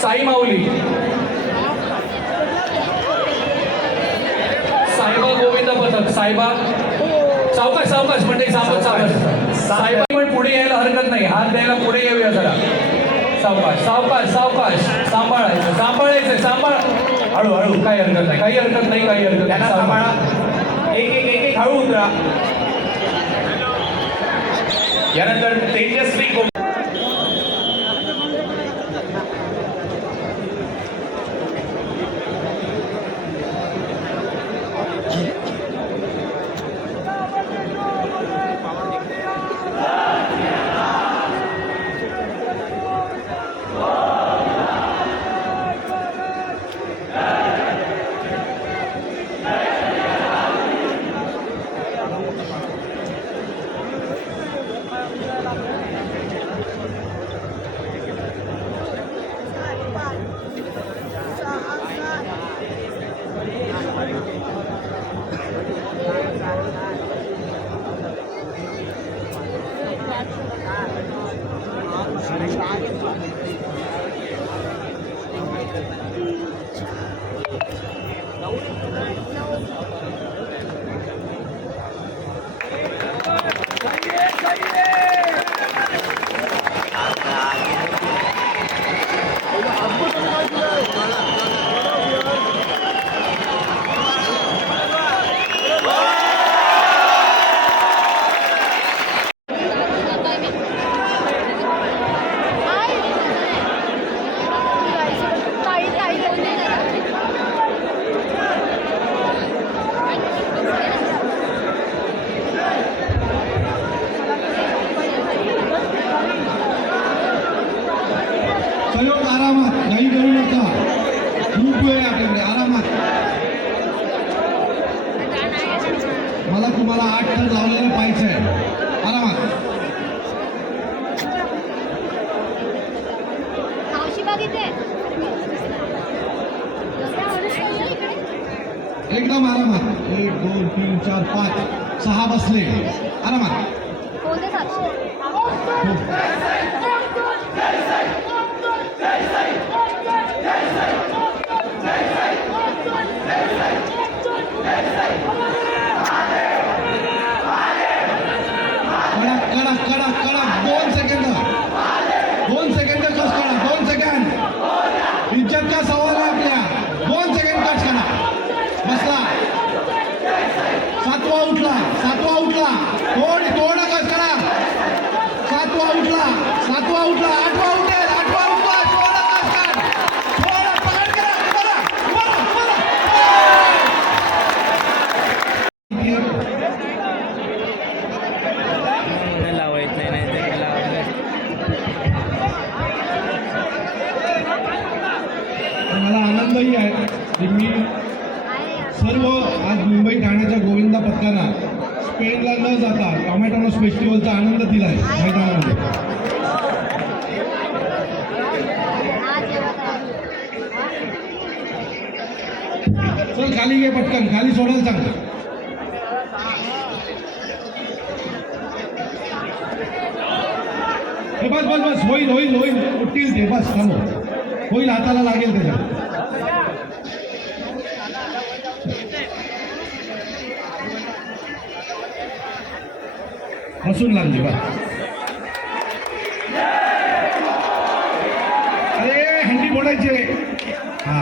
साई माऊली, साईबा गोविंद पथक, साईबा सावकाश सावकाश म्हणजे सावकाश सावकाश साईबा पण पुढे यायला हरकत नाही, हात द्यायला पुढे येऊया जरा. सावकाश सावकाश सावकाश, सांभाळायचं सांभाळायचं सांभाळ, हळूहळू, काही हरकत नाही, काही हरकत नाही, काही हरकत नाही, सांभाळा. एक एक एक एक हळू उतरा. यानंतर तेजस्वी सहयोग आरामात, काही करू नका, खूप वेळ आहे आपल्याकडे, आरामात. मला तुम्हाला 8 थर लावलेलं पाहिजे आहे, आरामात. एकदम आरामात. 1 2 3 4 5 6 बसले, आरामात. कडक कडक कडक 2 सेकंद, 2 सेकंद कस करा, 2 सेकंद. इज्जतचा सवाल आहे आपल्या, 2 सेकंद कस करा. बसला, 7वा उठला, 7वा उठला, थोडं कस करा. 7वा उठला, 7वा उठला, 8वा उठेल, 8वा उठला, थोडं कस कर, थोडं पकड करा. मला आनंदही आहे की मी सर्व आज मुंबई ठाण्याच्या गोविंदा पथकांना स्पेनला न जाता टॉमॅटॉनॉस फेस्टिवलचा आनंद दिला आहे मैदानामध्ये. चल खाली घे पटकन, खाली सोडायला सांग. हे बस बस बस, होईल होईल होईल, उठतील ते, बस थांबव, होईल, हाताला लागेल त्याच्या. हसून लागली बा. अरे हंडी फोडायचे. हा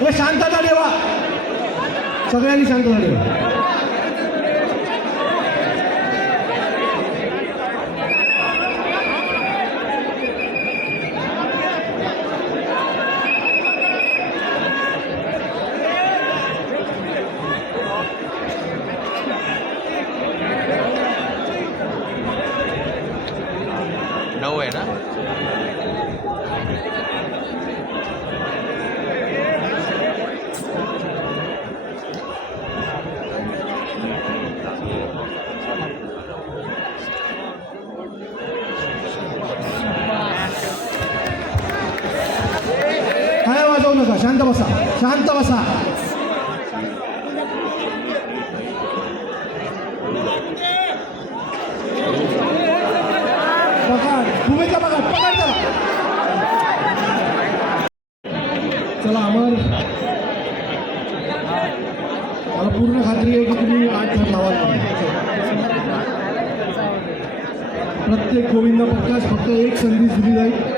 हे शांतता ठेवा, सगळ्यांनी शांतता ठेवा. नऊ आहे ना. काय वाजवू नका, शांत बसा, शांत बसा. पकड भूमिका, पकड पकड चला. चला अमर, मला पूर्ण खात्री आहे की तुम्ही 8 थर लावाल. प्रत्येक गोविंद पथकास फक्त एक संधी दिली जाईल.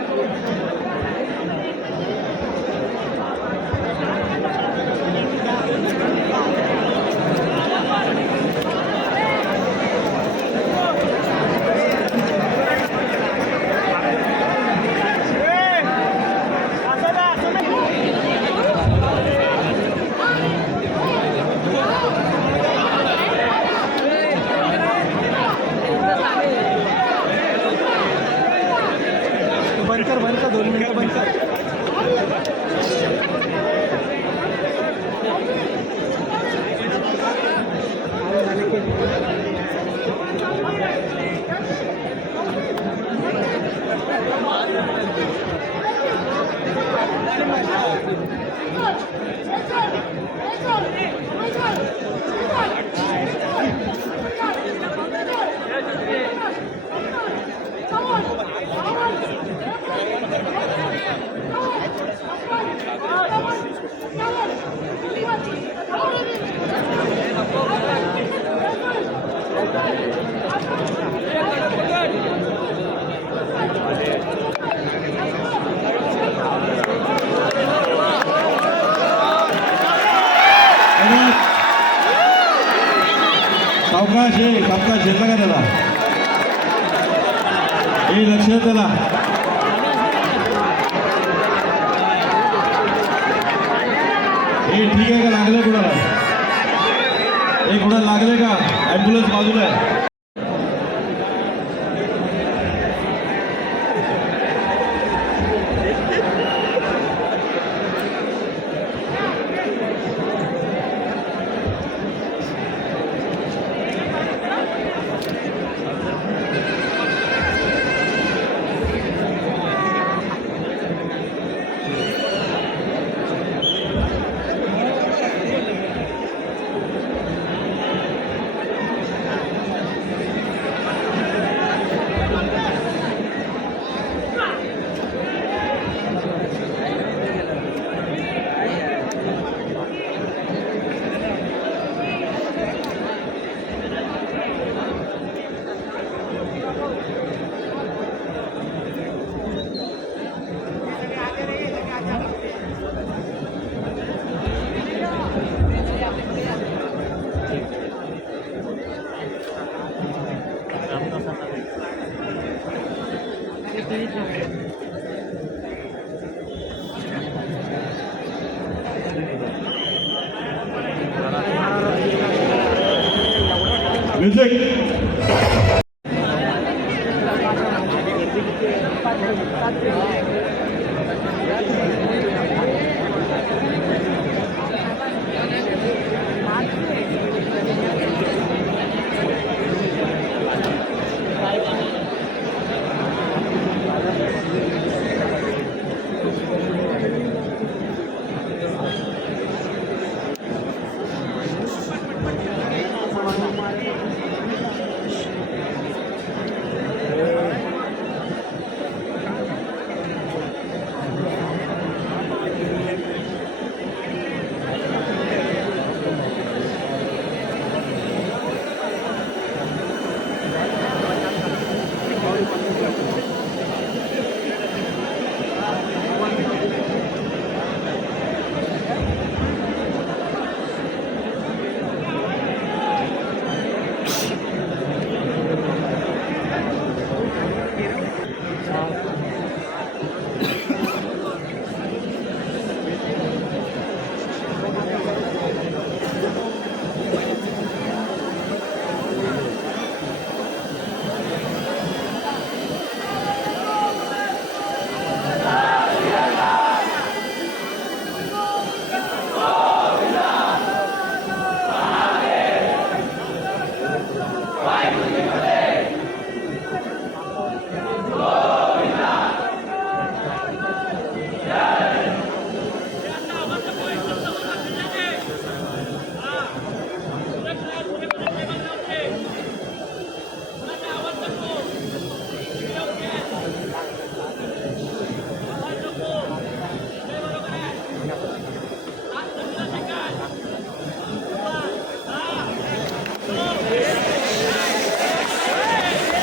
बंद कर 2 मिनिटं बंद कर. सावकाश आहे, सावकाश घेतला का त्याला, हे लक्ष त्याला. हे ठीक आहे का, लागलंय कुणाला, हे कुणाला लागलंय का, ॲम्ब्युलन्स बाजूला आहे. म्युझिक.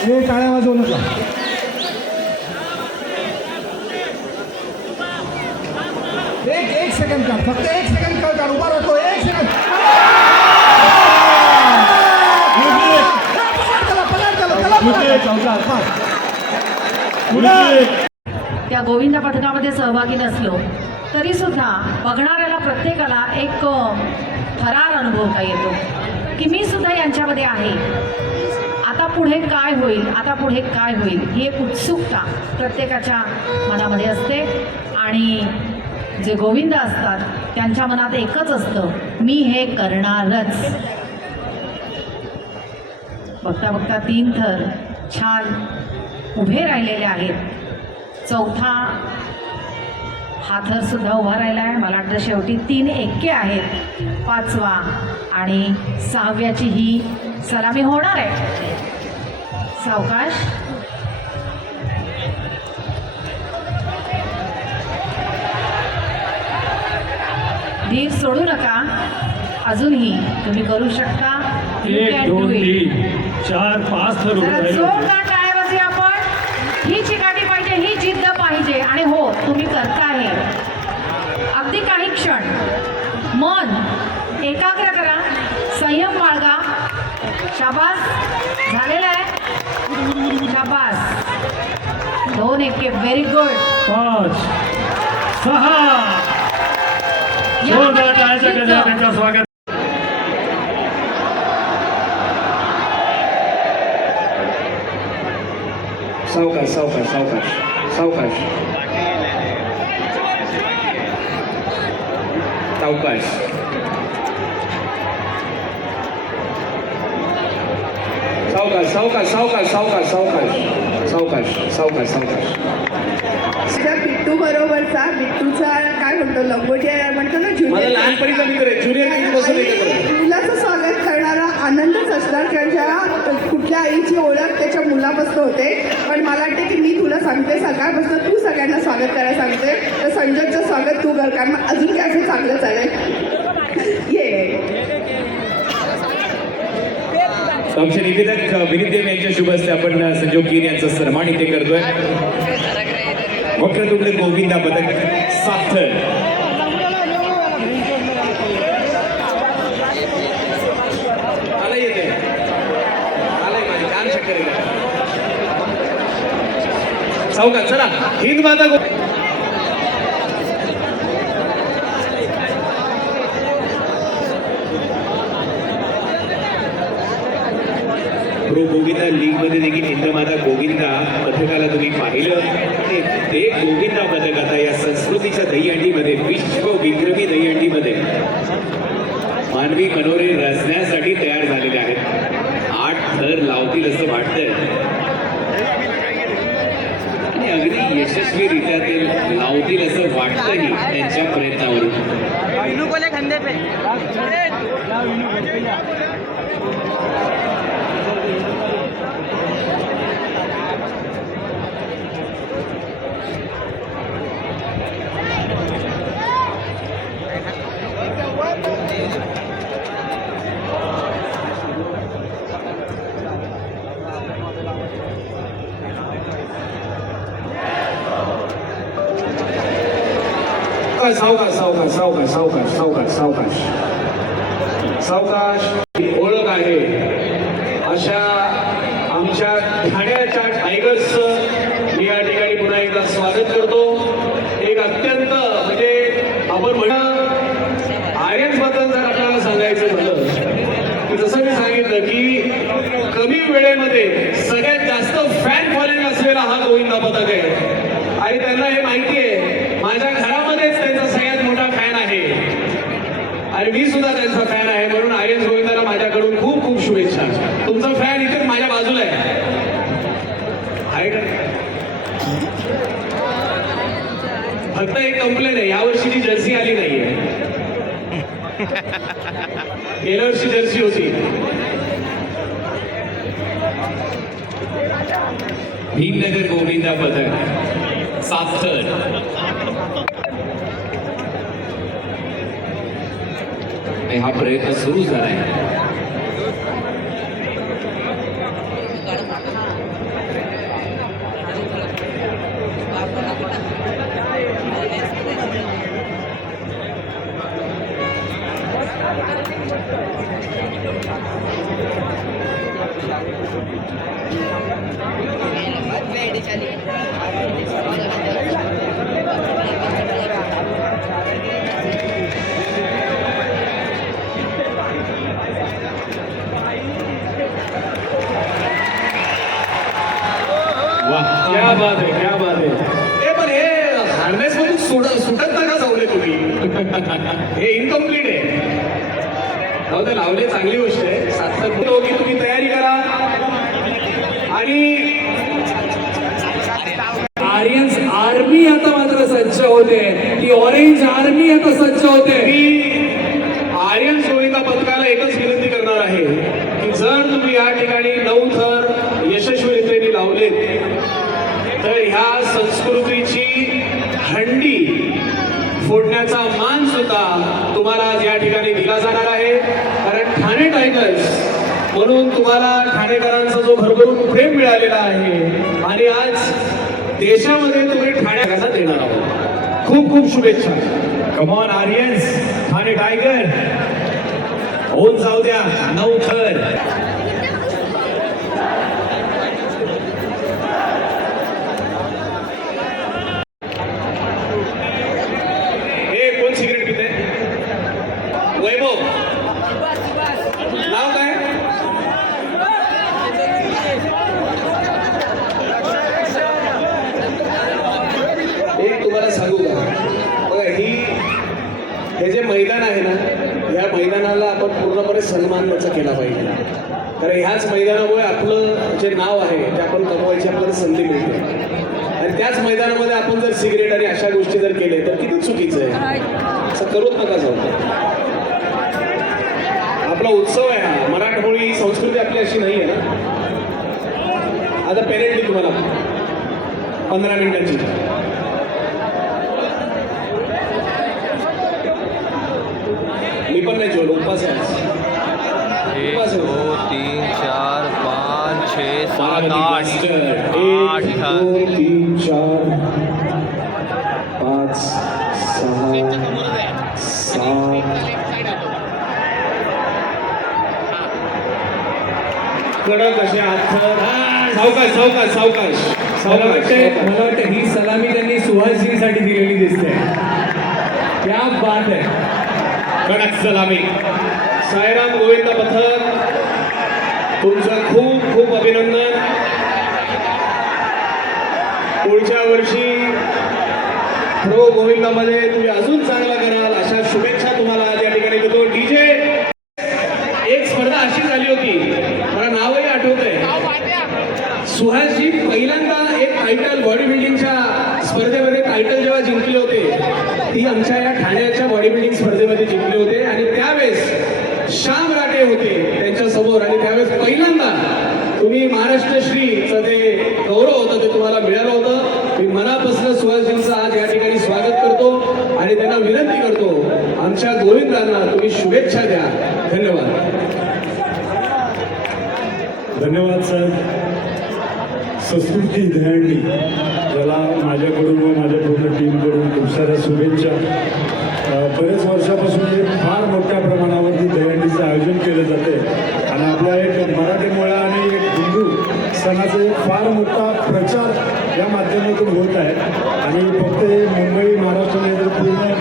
हे टाळ्या वाजवू नका. एक सेकंड काढ, फक्त 1 सेकंड काढ, उभा राहतो 1 सेकंड. त्या गोविंद पथकामध्ये सहभागी नसलो तरी सुद्धा बघणाऱ्याला प्रत्येकाला एक थरार अनुभवता येतो की मी सुद्धा यांच्यामध्ये आहे. आता पुढे काय होईल, आता पुढे काय होईल ही एक उत्सुकता प्रत्येकाच्या मनामध्ये असते. आणि जे गोविंद असतात त्यांच्या मनात एकच असतं, मी हे करणारच. बघता बघता 3 थर छान उभे राहिलेले आहेत. 4था हा थर सुद्धा उभा राहिला आहे. मला वाटतं शेवटी 3 एक्के आहेत. 5वा आणि 6व्याची ही सलामी होणार आहे. सावकाश. धीर सोडू नका, अजूनही तुम्ही करू शकता. You 1 can 2 do it. 3 4 5 थर उभे जरा राहिले होते. जोरदार टाळ्या वाजवूया आपण. ही चिकाटी पाहिजे, ही जिद्द पाहिजे. आणि हो, तुम्ही करताय. अगदी काही क्षण मन एकाग्र करा, संयम बाळगा. शाबास, झालेला आहे. शाबास. 2 एक्के, व्हेरी गुड. 5 6 जोरदार टाळ्याच्या गजरात त्यांचं स्वागत. सावकाश सावकाश सावकाश सावकाश सावकाश. सावकाश सावकाश सावकाश सावकाश सावकाश सावकाश सावकाश सावकाश. बिट्टू बरोबरचा बिट्टूचा काय म्हणतो लंगोटी म्हणतो ना माझा ज्युनियर लहानपणीचा मित्र आहे, ज्युनियर बसून एकत्र. मुलाचं स्वागत करणारा आनंदच असणार. त्याच्या कुठल्या आईची ओळख त्याच्या मुलापासून होते. पण मला वाटतं की मी तुला सांगते सकाळपासून तू सगळ्यांना स्वागत करायला सांगते. तर संजयचं स्वागत तू कर, कारण अजून काय असं चांगलं चालेल. ये आमचे निवेदक विनीत देव यांच्या शुभ हस्ते आपण संजोग गिर यांचा सन्मान इथे करतोय. वक्रतुंड गोविंदा पदक 7 थर. मला येते, आलंय माझी कान शक्कर आहे. सावकाश चला. हिंद माता प्रो गोविंदा लीगमध्ये देखील हिंदमाता गोविंदा पथकाला तुम्ही पाहिलं. ते गोविंदा पथक आता या संस्कृतीच्या दहीहंडीमध्ये, विश्व विक्रमी दहीहंडीमध्ये मानवी मनोरे रचण्यासाठी तयार झालेले आहेत. 8 थर लावतील असं वाटतंय आणि अगदी यशस्वीरित्या ते लावतील असं वाटतंही त्यांच्या प्रयत्नावरून. सावकाश सावकाश सावकाश सावकाश सावकाश सावकाश सावकाश. ओळख आहे अशा आमच्या ठाण्याच्या टायगर्सचं मी या ठिकाणी पुन्हा एकदा स्वागत करतो. एक अत्यंत म्हणजे आपण आर्यन्स बद्दल जर आपल्याला सांगायचं झालं की जसं मी सांगितलं की कमी वेळेमध्ये सगळ्यात जास्त फॅन फॉलोइंग असलेला हा गोविंदा पथक आहे. आणि त्यांना हे माहिती आहे माझ्या घरामध्येच त्यांचा सगळ्यात मोठा फॅन आहे आणि मी सुद्धा त्यांचा फॅन आहे. म्हणून आर्यन्स गोविंदाला माझ्याकडून खूप खूप शुभेच्छा. तुमचा फॅन इथे माझ्या बाजूला आहे का? फक्त एक कंप्लेंट आहे, यावर्षीची जर्सी आली नाहीये. गेल्या वर्षी जर्सी होती. भीमनगर गोविंदा पथक 7 थर. हा प्रयत्न सुरू झालाय. बात आहे, क्या बात आहे. पण हे हार्नेस मधून सुटत नका जाऊले तुम्ही. हे इनकम्प्लीट आहे. हो ते लावले, चांगली गोष्ट आहे. सातत्य हो की तुम्ही तयारी करा. आणि आर्यन्स आर्मी आता मात्र सज्ज होते. ती ऑरेंज आर्मी आता सज्ज होते. मी आर्यन गोविंदा पथकाला एकच विनंती करणार आहे की जर तुम्ही या ठिकाणी 9 थर यशस्वीरित्याने लावलेत तर ह्या संस्कृतीची हंडी फोडण्याचा मान सुद्धा तुम्हाला आज या ठिकाणी दिला जाणार आहे. कारण ठाणे टायगर्स म्हणून तुम्हाला ठाणेकरांचा जो भरभरून प्रेम मिळालेला आहे आणि आज देशामध्ये तुम्ही ठाण्याचा देणार आहोत. खूप खूप शुभेच्छा. कमॉन आर्यन्स, ठाणे टायगर होऊन जाऊ द्या 9 थर. हे कोण सिगरेट पिते? वैभव, नाव काय? एक तुम्हाला सांगू का, बघा हे जे मैदान आहे ना, या मैदानाला आपण पूर्णपणे सन्मान त्याचा केला पाहिजे. कारण ह्याच मैदानामुळे आपलं जे नाव आहे ते आपण कमवायची आपल्याला संधी मिळते. आणि त्याच मैदानामध्ये आपण जर सिगरेट आणि अशा गोष्टी जर केले तर किती चुकीचं आहे. असं करूच नका जाऊ. आपला उत्सव आहे हा. मराठमोळी संस्कृती आपली अशी नाही आहे ना. आता पेरेंट तुम्हाला 15 मिनिटांची. मी पण नाही जेवलो, उपवास आहे आज. 1 उपवास आहे. 2 3 4 5 6 7 बारामती 8 1 8 2 3 4 5 6 7 कडक असे हात. सावकाश सावकाश सावकाश. मला वाटतं ही सलामी त्यांनी सुहासजींसाठी दिलेली दिसते. क्या बात आहे. कडक सलामी. साईराम गोविंद पथक, तुमचं खूप खूप अभिनंदन. पुढच्या वर्षी प्रो गोविंदामध्ये तुम्ही अजून चांगला कराल अशा शुभेच्छा तुम्हाला आज या ठिकाणी देतो. डीजे एक स्पर्धा अशी झाली होती, मला नावही आठवतंय. सुहासजी पहिल्यांदा एक टायटल बॉडी बिल्डिंगच्या स्पर्धेमध्ये टायटल जेव्हा जिंकले होते ती आमच्या या ठाण्याच्या बॉडी बिल्डिंग स्पर्धेमध्ये जिंकले होते. आणि त्यावेळेस श्याम राठे होते त्यांच्या समोर. आणि त्यावेळेस पहिल्यांदा तुम्ही महाराष्ट्रश्रीचं जे गौरव होतं ते तुम्हाला मिळालं होतं. मी मनापासून सुहासजींचं आज या ठिकाणी स्वागत करतो आणि त्यांना विनंती करतो आमच्या गोविंदांना तुम्ही शुभेच्छा द्या. धन्यवाद. धन्यवाद सर. संस्कृती दहीहंडी ज्याला माझ्याकडून व माझ्या पूर्ण टीमकडून खूप साऱ्या शुभेच्छा. बरेच वर्षापासून हे फार मोठ्या प्रमाणावरती दहीहंडीचं आयोजन केलं जाते आणि आपला एक मराठी मेळा आणि एक हिंदू सणाचा एक फार मोठा प्रचार या माध्यमातून होत आहे. आणि फक्त हे मुंबई महाराष्ट्रामध्ये तर पूर्ण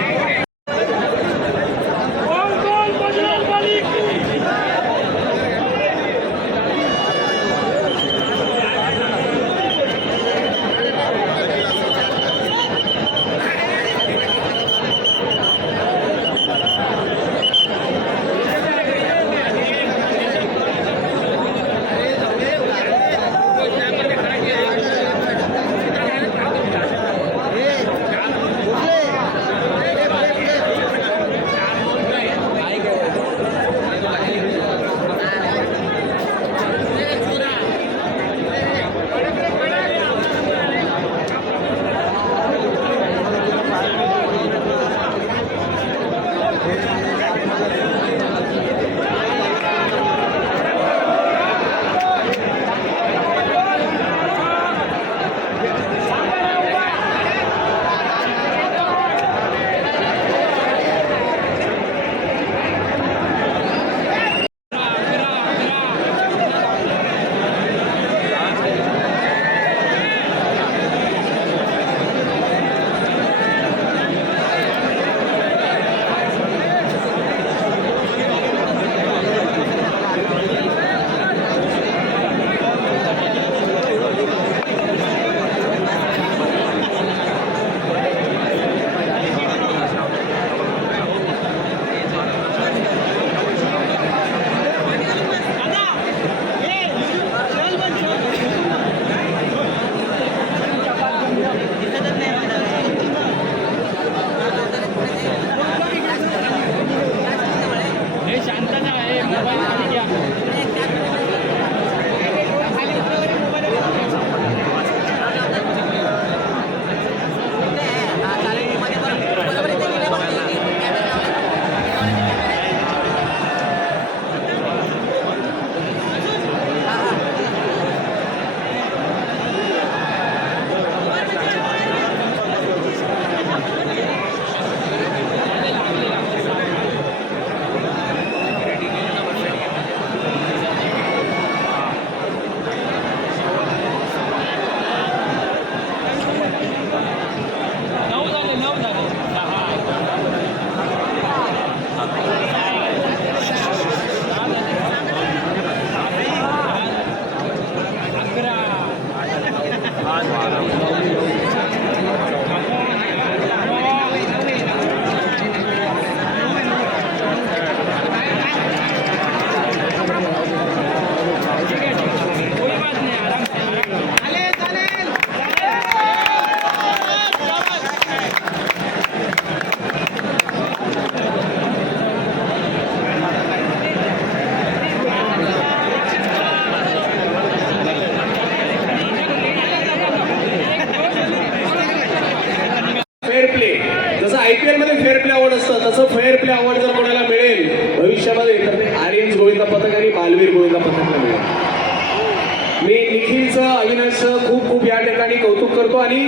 त्यांचं खूप खूप या ठिकाणी कौतुक करतो आणि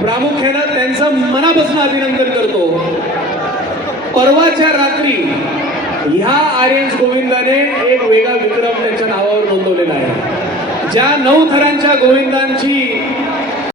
प्रामुख्यानं त्यांचं मनापासून अभिनंदन करतो. परवाच्या रात्री ह्या आर्यन्स गोविंदाने एक वेगळा विक्रम त्यांच्या नावावर नोंदवलेला आहे. ज्या 9 थरांच्या गोविंदांची